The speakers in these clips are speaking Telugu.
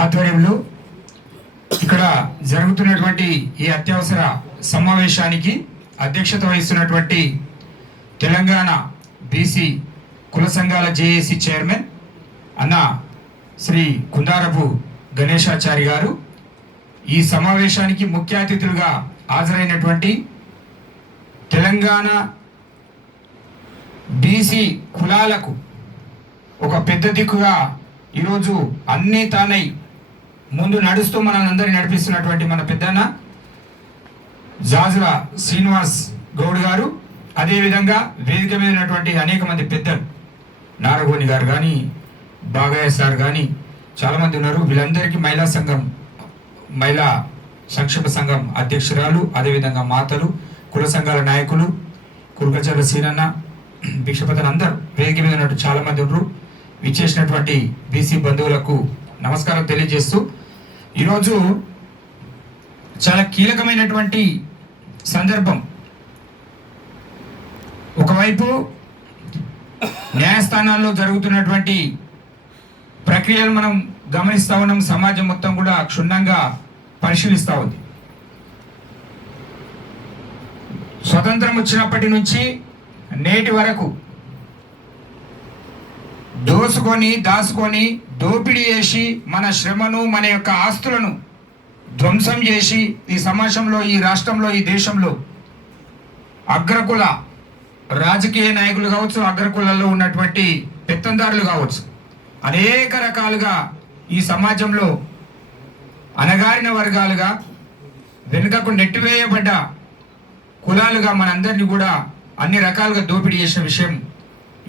ఆధ్వర్యంలో ఇక్కడ జరుగుతున్నటువంటి ఈ అత్యవసర సమావేశానికి అధ్యక్షత వహిస్తున్నటువంటి తెలంగాణ బీసీ కుల సంఘాల జేఏసీ చైర్మన్ అన్న శ్రీ కుందారపు గణేశాచారి గారు, ఈ సమావేశానికి ముఖ్య అతిథులుగా హాజరైనటువంటి తెలంగాణ బీసీ కులాలకు ఒక పెద్ద దిక్కుగా ఈరోజు అన్నీ తానై ముందు నడుస్తూ మనందరినీ నడిపిస్తున్నటువంటి మన పెద్దన్న జాజుల శ్రీనివాస్ గౌడ్ గారు, అదేవిధంగా వేదిక మీద ఉన్నటువంటి అనేక మంది పెద్దలు, నారగోని గారు కానీ, బాగయ్య సార్ కానీ చాలామంది ఉన్నారు. వీళ్ళందరికీ మహిళా సంక్షేమ సంఘం అధ్యక్షురాలు, అదేవిధంగా మాతలు, కుల సంఘాల నాయకులు, కురుకచర్ల సీనన్న, భిక్షపతన్ అందరూ వేదిక మీద ఉన్నట్టు చాలామంది ఉన్నారు. విచ్చేసినటువంటి బీసీ బంధువులకు నమస్కారం తెలియజేస్తూ, ఈరోజు చాలా కీలకమైనటువంటి సందర్భం. ఒకవైపు న్యాయస్థానాల్లో జరుగుతున్నటువంటి ప్రక్రియలు మనం గమనిస్తూ ఉన్నాం. సమాజం మొత్తం కూడా క్షుణ్ణంగా పరిశీలిస్తూ ఉంది. స్వతంత్రం వచ్చినప్పటి నుంచి నేటి వరకు దాచుకొని దోపిడీ చేసి మన శ్రమను, మన యొక్క ఆస్తులను ధ్వంసం చేసి ఈ సమాజంలో, ఈ రాష్ట్రంలో, ఈ దేశంలో అగ్రకుల రాజకీయ నాయకులు కావచ్చు, అగ్రకులలో ఉన్నటువంటి పెత్తందారులు కావచ్చు, అనేక రకాలుగా ఈ సమాజంలో అణగారిన వర్గాలుగా, వెనుకకు నెట్టివేయబడ్డ కులాలుగా మనందరినీ కూడా అన్ని రకాలుగా దోపిడీ చేసిన విషయం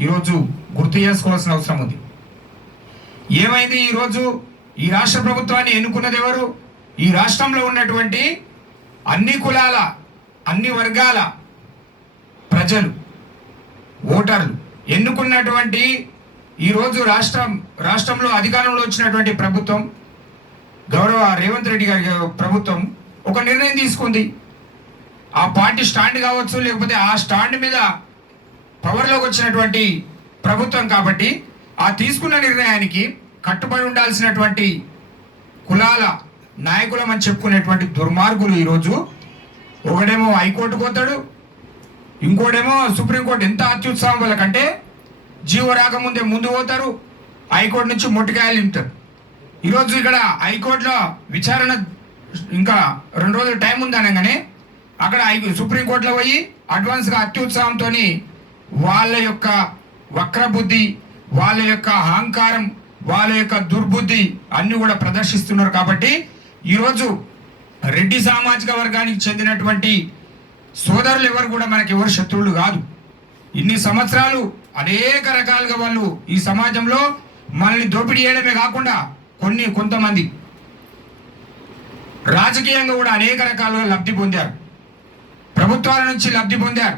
ఈరోజు గుర్తు చేసుకోవాల్సిన అవసరం ఉంది. ఏమైంది? ఈరోజు ఈ రాష్ట్ర ప్రభుత్వాన్ని ఎన్నుకున్నది ఎవరు? ఈ రాష్ట్రంలో ఉన్నటువంటి అన్ని కులాల, అన్ని వర్గాల ప్రజలు, ఓటర్లు ఎన్నుకున్నటువంటి ఈరోజు రాష్ట్రంలో అధికారంలో వచ్చినటువంటి ప్రభుత్వం, గౌరవ రేవంత్ రెడ్డి గారి ప్రభుత్వం ఒక నిర్ణయం తీసుకుంది. ఆ పార్టీ స్టాండ్ కావచ్చు, లేకపోతే ఆ స్టాండ్ మీద పవర్లోకి వచ్చినటువంటి ప్రభుత్వం కాబట్టి ఆ తీసుకున్న నిర్ణయానికి కట్టుబడి ఉండాల్సినటువంటి కులాల నాయకులం అని చెప్పుకునేటువంటి దుర్మార్గులు ఈరోజు ఒకడేమో హైకోర్టుకు పోతాడు, ఇంకోటేమో సుప్రీంకోర్టు. ఎంత అత్యుత్సాహం వాళ్ళకంటే జీవో రాకముందే ముందు పోతారు, హైకోర్టు నుంచి మొట్టికాయలు తింటారు. ఈరోజు ఇక్కడ హైకోర్టులో విచారణ ఇంకా 2 రోజులు టైం ఉందనగానే అక్కడ సుప్రీంకోర్టులో పోయి అడ్వాన్స్గా అత్యుత్సాహంతో వాళ్ళ యొక్క వక్రబుద్ధి, వాళ్ళ యొక్క అహంకారం, వాళ్ళ యొక్క దుర్బుద్ధి అన్ని కూడా ప్రదర్శిస్తున్నారు. కాబట్టి ఈరోజు రెడ్డి సామాజిక వర్గానికి చెందినటువంటి సోదరులు ఎవరు కూడా మనకి ఎవరు శత్రువులు కాదు. ఇన్ని సంవత్సరాలు అనేక రకాలుగా వాళ్ళు ఈ సమాజంలో మనల్ని దోపిడీ చేయడమే కాకుండా కొంతమంది రాజకీయంగా కూడా అనేక రకాలుగా లబ్ధి పొందారు, ప్రభుత్వాల నుంచి లబ్ధి పొందారు.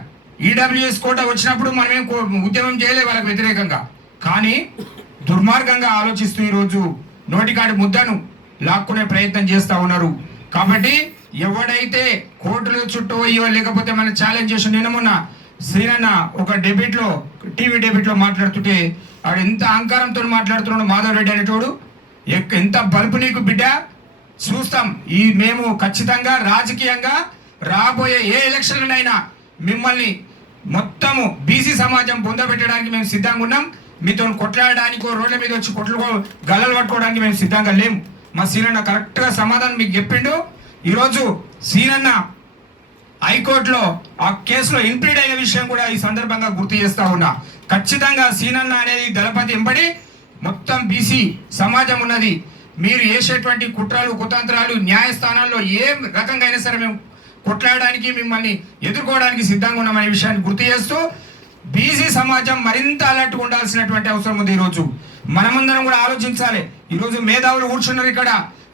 ఈడబ్ల్యూఎస్ కోట వచ్చినప్పుడు మనమేం ఉద్యమం చేయలే వాళ్ళకు వ్యతిరేకంగా, కానీ దుర్మార్గంగా ఆలోచిస్తూ ఈరోజు నోటికాడి ముద్దను లాక్కునే ప్రయత్నం చేస్తూ ఉన్నారు. కాబట్టి ఎవడైతే కోర్టుల చుట్టూ అయ్యో లేకపోతే మనం ఛాలెంజ్ చేసి నిన్నమున్న శ్రీనన్న ఒక టీవీ డెబిట్లో మాట్లాడుతుంటే ఆడు ఎంత అహంకారంతో మాట్లాడుతున్నాడు. మాధవ్ రెడ్డి అనేటోడు ఎంత బలుపు నీకు బిడ్డ, చూస్తాం. మేము ఖచ్చితంగా రాజకీయంగా రాబోయే ఏ ఎలక్షన్లనైనా మిమ్మల్ని మొత్తము బీసీ సమాజం పొందబెట్టడానికి మేము సిద్ధంగా ఉన్నాం. మీతో కొట్లాడడానికి, రోడ్ల మీద వచ్చి గల్లలు పట్టుకోవడానికి మేము సిద్ధంగా లేము. మా సీనన్న కరెక్ట్గా సమాధానం మీకు చెప్పిండు. ఈరోజు సీనన్న హైకోర్టులో ఆ కేసులో ఇంప్లీడ్ అయిన విషయం కూడా ఈ సందర్భంగా గుర్తు చేస్తా ఉన్నా. ఖచ్చితంగా సీనన్న అనేది దళపతి ఎంబడి మొత్తం బీసీ సమాజం ఉన్నది. మీరు చేసేటువంటి కుట్రలు, కుతంత్రాలు న్యాయస్థానాల్లో ఏ రకంగా అయినా సరే మేము కొట్లాడడానికి, మిమ్మల్ని ఎదుర్కోవడానికి సిద్ధంగా ఉన్నామనే విషయాన్ని గుర్తు చేస్తూ బీసీ సమాజం మరింత అలర్ట్గా ఉండాల్సినటువంటి అవసరం ఉంది. ఈరోజు మనమందరం కూడా ఆలోచించాలి. ఈరోజు మేధావులు కూర్చున్నారు ఇక్కడ.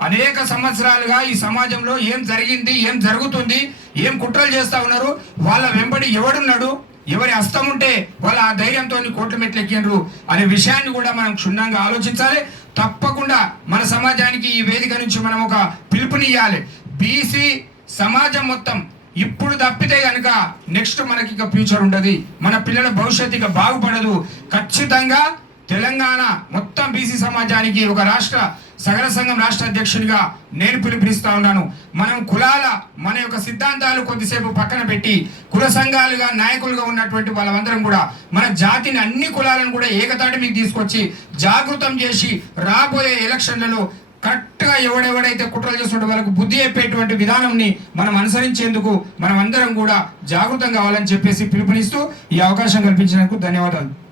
అనేక సంవత్సరాలుగా ఈ సమాజంలో ఏం జరిగింది, ఏం జరుగుతుంది, ఏం కుట్రలు చేస్తూ ఉన్నారు, వాళ్ళ వెంబడి ఎవడున్నాడు, ఎవరి హస్తం ఉంటే వాళ్ళ ఆ ధైర్యంతో కోట్ల మెట్లు ఎక్కిండ్రు అనే విషయాన్ని కూడా మనం క్షుణ్ణంగా ఆలోచించాలి. తప్పకుండా మన సమాజానికి ఈ వేదిక నుంచి మనం ఒక పిలుపునియాలి. బీసీ సమాజం మొత్తం ఇప్పుడు తప్పితే కనుక నెక్స్ట్ మనకి ఇక ఫ్యూచర్ ఉండదు, మన పిల్లల భవిష్యత్తు ఇక బాగుపడదు. ఖచ్చితంగా తెలంగాణ మొత్తం బీసీ సమాజానికి ఒక రాష్ట్ర సగర సంఘం రాష్ట్ర అధ్యక్షుడిగా నేను పిలుపునిస్తా ఉన్నాను. మనం కులాల మన యొక్క సిద్ధాంతాలు కొద్దిసేపు పక్కన పెట్టి కుల సంఘాలుగా నాయకులుగా ఉన్నటువంటి వాళ్ళందరం కూడా మన జాతిని అన్ని కులాలను కూడా ఏకతాటి మీకు తీసుకొచ్చి జాగృతం చేసి రాబోయే ఎలక్షన్లలో కరెక్ట్గా ఎవడెవడైతే కుట్రలు చేస్తుంటే వాళ్ళకు బుద్ధి చెప్పేటువంటి విధానంని మనం అనుసరించేందుకు మనం అందరం కూడా జాగృతం కావాలని చెప్పేసి పిలుపునిస్తూ ఈ అవకాశం కల్పించినందుకు ధన్యవాదాలు.